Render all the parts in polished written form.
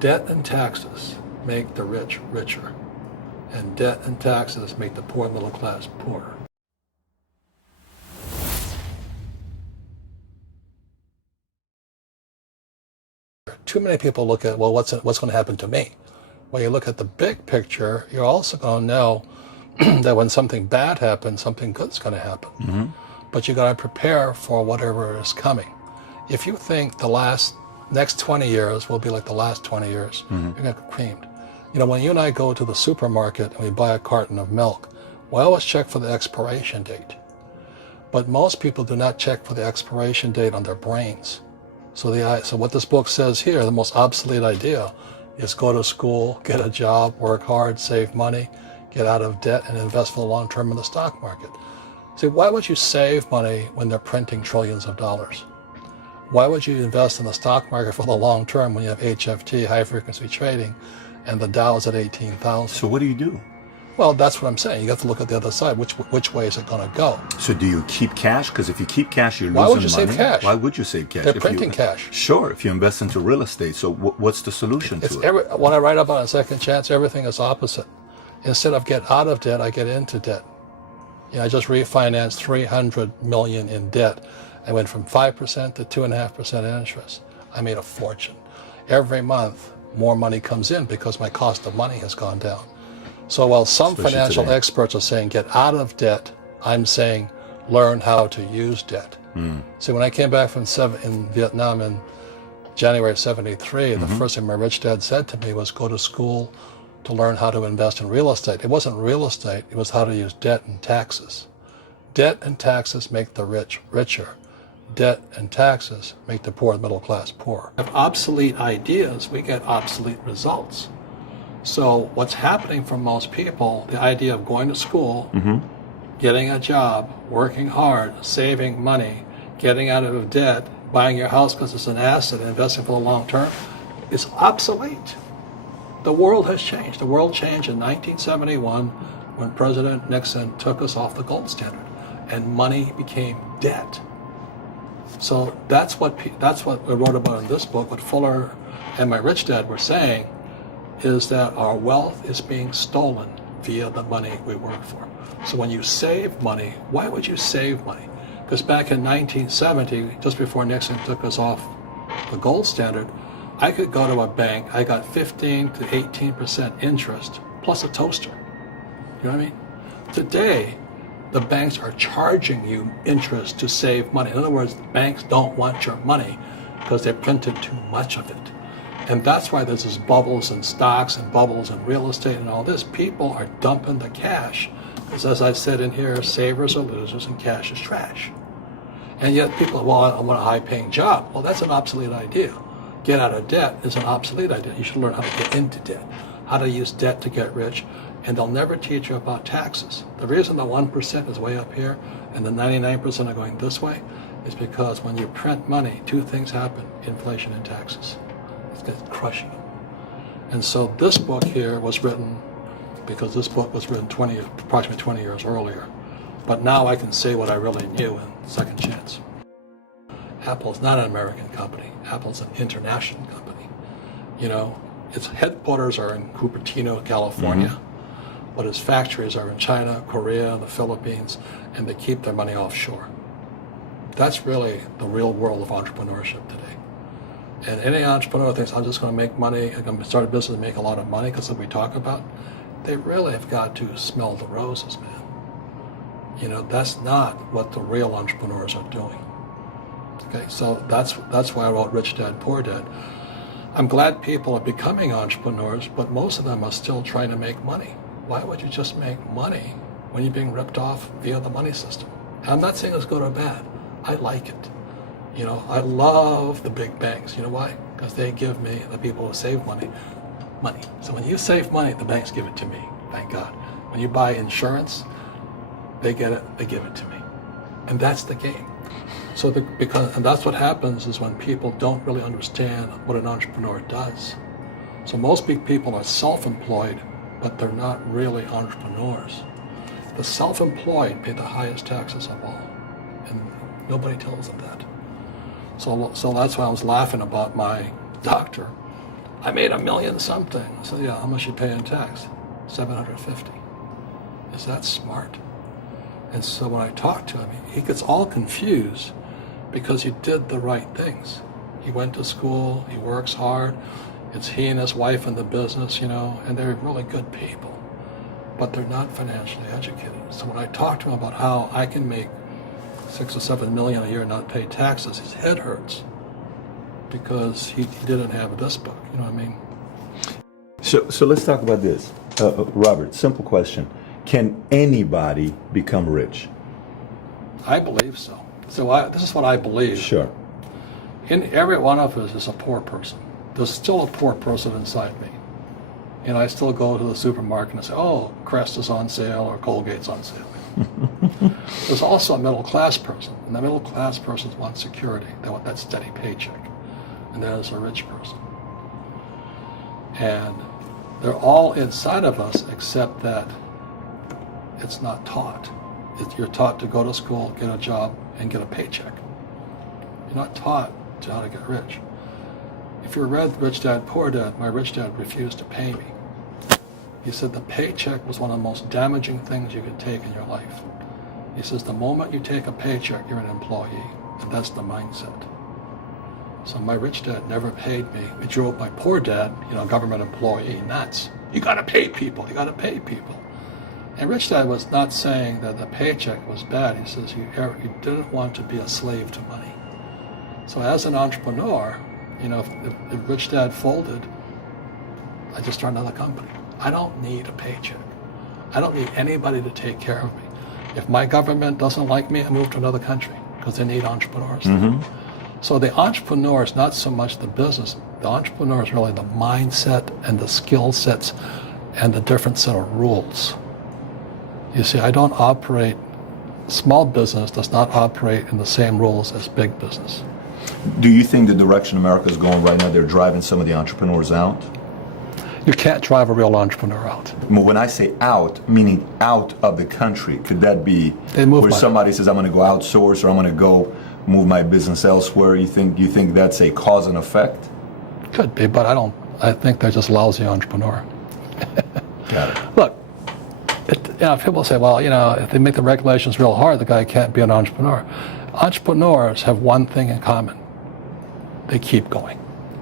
Debt and taxes make the rich richer, and debt and taxes make the poor middle class poorer. Too many people look at, well, what's going to happen to me? When you look at the big picture, you're also going to know that when something bad happens, something good's going to happen. Mm-hmm. But you got to prepare for whatever is coming. If you think the next 20 years will be like the last 20 years, mm-hmm. you're going to get creamed. You know, when you and I go to the supermarket and we buy a carton of milk, we always check for the expiration date. But most people do not check for the expiration date on their brains. So what this book says here, the most obsolete idea, is go to school, get a job, work hard, save money, get out of debt, and invest for the long term in the stock market. See, why would you save money when they're printing trillions of dollars? Why would you invest in the stock market for the long term when you have HFT, high frequency trading, and the Dow is at 18,000? So what do you do? Well, that's what I'm saying. You have to look at the other side. Which way is it going to go? So do you keep cash? Because if you keep cash, you're losing money. Why would you money. save cash? Why would you save cash? They're printing cash. Sure, if you invest into real estate. So what's the solution to it? When I write about a second chance, everything is opposite. Instead of get out of debt, I get into debt. You know, I just refinanced $300 million in debt. I went from 5% to 2.5% interest. I made a fortune. Every month, more money comes in because my cost of money has gone down. So while some financial experts are saying get out of debt, I'm saying learn how to use debt. See, when I came back from in Vietnam in January of '73, the first thing my rich dad said to me was go to school to learn how to invest in real estate. It wasn't real estate, it was how to use debt and taxes. Debt and taxes make the rich richer. Debt and taxes make the poor middle class poorer. If obsolete ideas, we get obsolete results. So what's happening for most people, the idea of going to school, getting a job, working hard, saving money, getting out of debt, buying your house because it's an asset, investing for the long term, is obsolete. The world has changed. The world changed in 1971 when President Nixon took us off the gold standard and money became debt. So that's what I wrote about in this book. What Fuller and my rich dad were saying is that our wealth is being stolen via the money we work for. So when you save money, why would you save money? Because back in 1970, just before Nixon took us off the gold standard, I could go to a bank, I got 15 to 18% interest plus a toaster. You know what I mean? Today, the banks are charging you interest to save money. In other words, the banks don't want your money because they printed too much of it. And that's why there's this bubbles in stocks and bubbles in real estate and all this. People are dumping the cash. Because as I said in here, savers are losers and cash is trash. And yet people, well, I want a high-paying job. Well, that's an obsolete idea. Get out of debt is an obsolete idea. You should learn how to get into debt, how to use debt to get rich, and they'll never teach you about taxes. The reason the 1% is way up here and the 99% are going this way is because when you print money, two things happen, inflation and taxes. It's crushing them. And so this book here was written because this book was written approximately 20 years earlier. But now I can say what I really knew in Second Chance. Apple's not an American company. Apple's an international company. You know, its headquarters are in Cupertino, California, but its factories are in China, Korea, the Philippines, and they keep their money offshore. That's really the real world of entrepreneurship today. And any entrepreneur thinks, I'm just going to make money, I'm going to start a business and make a lot of money because of what we talk about. They really have got to smell the roses, man. You know, that's not what the real entrepreneurs are doing. Okay, so that's why I wrote Rich Dad, Poor Dad. I'm glad people are becoming entrepreneurs, but most of them are still trying to make money. Why would you just make money when you're being ripped off via the money system? And I'm not saying it's good or bad. I like it. You know, I love the big banks. You know why? Because they give me, the people who save money. So when you save money, the banks give it to me, thank God. When you buy insurance, they get it, they give it to me. And that's the game. So and that's what happens is when people don't really understand what an entrepreneur does. So most big people are self-employed, but they're not really entrepreneurs. The self-employed pay the highest taxes of all, and nobody tells them that. So that's why I was laughing about my doctor I made $1 million something. I said, yeah, how much you pay in tax? $750. Is that smart? And so when I talk to him, he gets all confused because he did the right things. He went to school, he works hard, it's he and his wife in the business, and they're really good people, but they're not financially educated. So when I talk to him about how I can make $6 or $7 million a year and not pay taxes, his head hurts because he didn't have this book, you know what I mean? So let's talk about this. Robert, simple question. Can anybody become rich? I believe so. So this is what I believe. Sure. In every one of us is a poor person. There's still a poor person inside me. And I still go to the supermarket and say, oh, Crest is on sale or Colgate's on sale. There's also a middle class person. And the middle class person wants security. They want that steady paycheck. And there's a rich person. And they're all inside of us except that it's not taught. You're taught to go to school, get a job, and get a paycheck. You're not taught to how to get rich. If you read Rich Dad, Poor Dad, my rich dad refused to pay me. He said the paycheck was one of the most damaging things you could take in your life. He says the moment you take a paycheck, you're an employee, and that's the mindset. So my rich dad never paid me. It drove my poor dad, government employee, nuts. You gotta pay people, you gotta pay people. And Rich Dad was not saying that the paycheck was bad. He says you didn't want to be a slave to money. So as an entrepreneur, if Rich Dad folded, I just start another company. I don't need a paycheck. I don't need anybody to take care of me. If my government doesn't like me, I move to another country because they need entrepreneurs. Mm-hmm. So the entrepreneur is not so much the business. The entrepreneur is really the mindset and the skill sets and the different set of rules. You see, I don't operate, small business does not operate in the same rules as big business. Do you think the direction America is going right now, they're driving some of the entrepreneurs out? You can't drive a real entrepreneur out. Well, when I say out, meaning out of the country, could that be where somebody says, I'm going to go outsource or I'm going to go move my business elsewhere? You think that's a cause and effect? Could be, but I think they're just lousy entrepreneur. Got it. Look, people say, well, if they make the regulations real hard, the guy can't be an entrepreneur. Entrepreneurs have one thing in common. They keep going.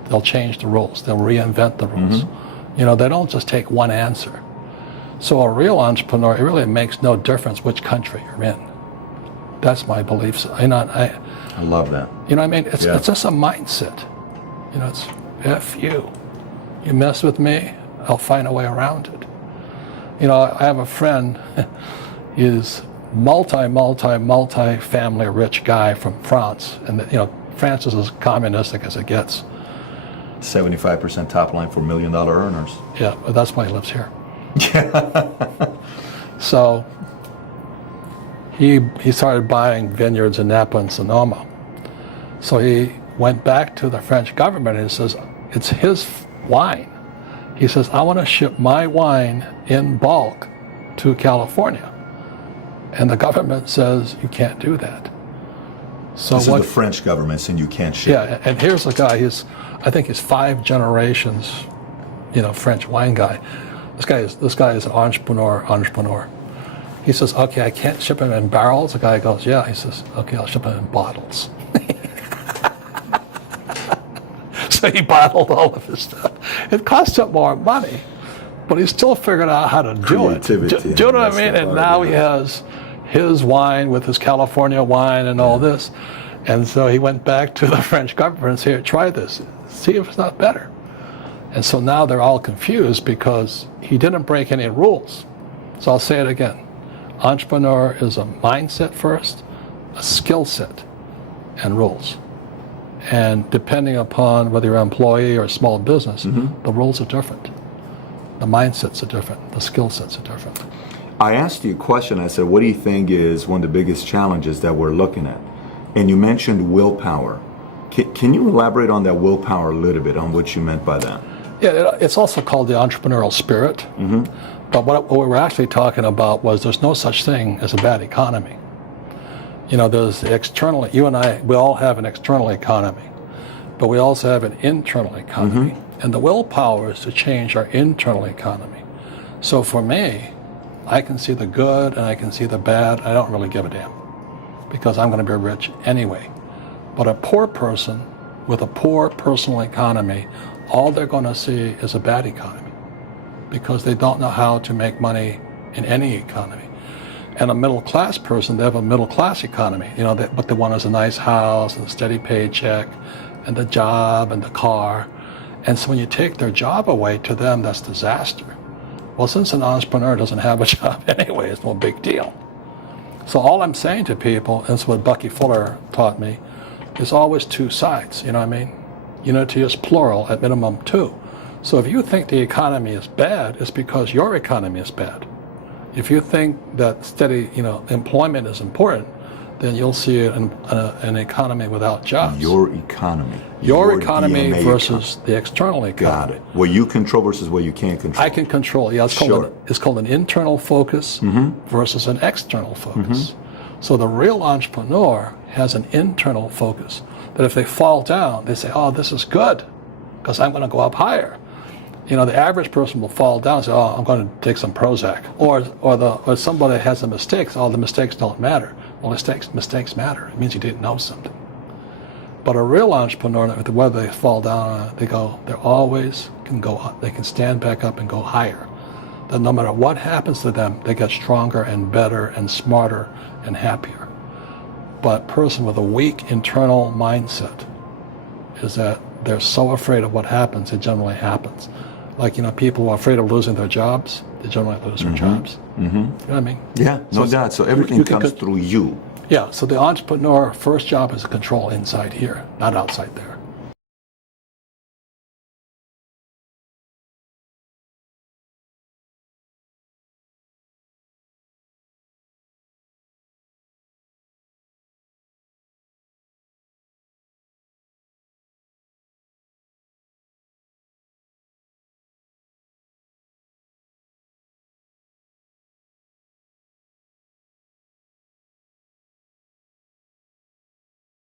They'll change the rules. They'll reinvent the rules. Mm-hmm. They don't just take one answer. So a real entrepreneur, it really makes no difference which country you're in. That's my belief. I love that. It's just a mindset. It's F you. You mess with me, I'll find a way around it. I have a friend, he's multi-family rich guy from France. And, France is as communistic as it gets. 75% top line for $1 million earners. Yeah, but that's why he lives here. So he started buying vineyards in Napa and Sonoma. So he went back to the French government and he says, it's his wine. He says, I want to ship my wine in bulk to California. And the government says, you can't do that. So this is the French government saying you can't ship. Yeah, and here's a guy, I think he's 5 generations, French wine guy. This guy is an entrepreneur. He says, okay, I can't ship him in barrels. The guy goes, yeah. He says, okay, I'll ship him in bottles. So he bottled all of his stuff. It cost him more money, but he still figured out how to do it. Do you know what I mean? And now he has his wine with his California wine and all this. And so he went back to the French government and said, here, try this. See if it's not better. And so now they're all confused because he didn't break any rules. So I'll say it again. Entrepreneur is a mindset first, a skill set, and rules. And depending upon whether you're an employee or a small business, the rules are different. The mindsets are different. The skill sets are different. I asked you a question. I said, what do you think is one of the biggest challenges that we're looking at? And you mentioned willpower. Can you elaborate on that willpower a little bit, on what you meant by that? Yeah, it's also called the entrepreneurial spirit. But what we were actually talking about was there's no such thing as a bad economy. There's external, you and I, we all have an external economy, but we also have an internal economy. And the willpower is to change our internal economy. So for me, I can see the good and I can see the bad. I don't really give a damn because I'm going to be rich anyway. But a poor person with a poor personal economy, all they're going to see is a bad economy because they don't know how to make money in any economy. And a middle class person, they have a middle class economy. You know, what they want is a nice house and a steady paycheck and the job and the car. And so when you take their job away, to them, that's disaster. Well, since an entrepreneur doesn't have a job anyway, it's no big deal. So all I'm saying to people, and it's what Bucky Fuller taught me, is always two sides, you know what I mean? Unity is plural, at minimum two. So if you think the economy is bad, it's because your economy is bad. If you think that steady, employment is important, then you'll see an economy without jobs. Your economy. Your economy DMA versus the external economy. Got it. What you control versus what you can't control. I can control. Yeah, it's called an internal focus versus an external focus. So the real entrepreneur has an internal focus that if they fall down, they say, oh, this is good because I'm going to go up higher. The average person will fall down and say, oh, I'm going to take some Prozac. Or somebody has a mistake, so, oh, the mistakes don't matter. Well, mistakes matter. It means you didn't know something. But a real entrepreneur, whether they fall down, they always can go up. They can stand back up and go higher. That no matter what happens to them, they get stronger and better and smarter and happier. But a person with a weak internal mindset is that they're so afraid of what happens, it generally happens. Like, people who are afraid of losing their jobs, they generally lose their jobs. You know what I mean? Yeah, no doubt. So everything comes through you. Yeah, so the entrepreneur first job is to control inside here, not outside there.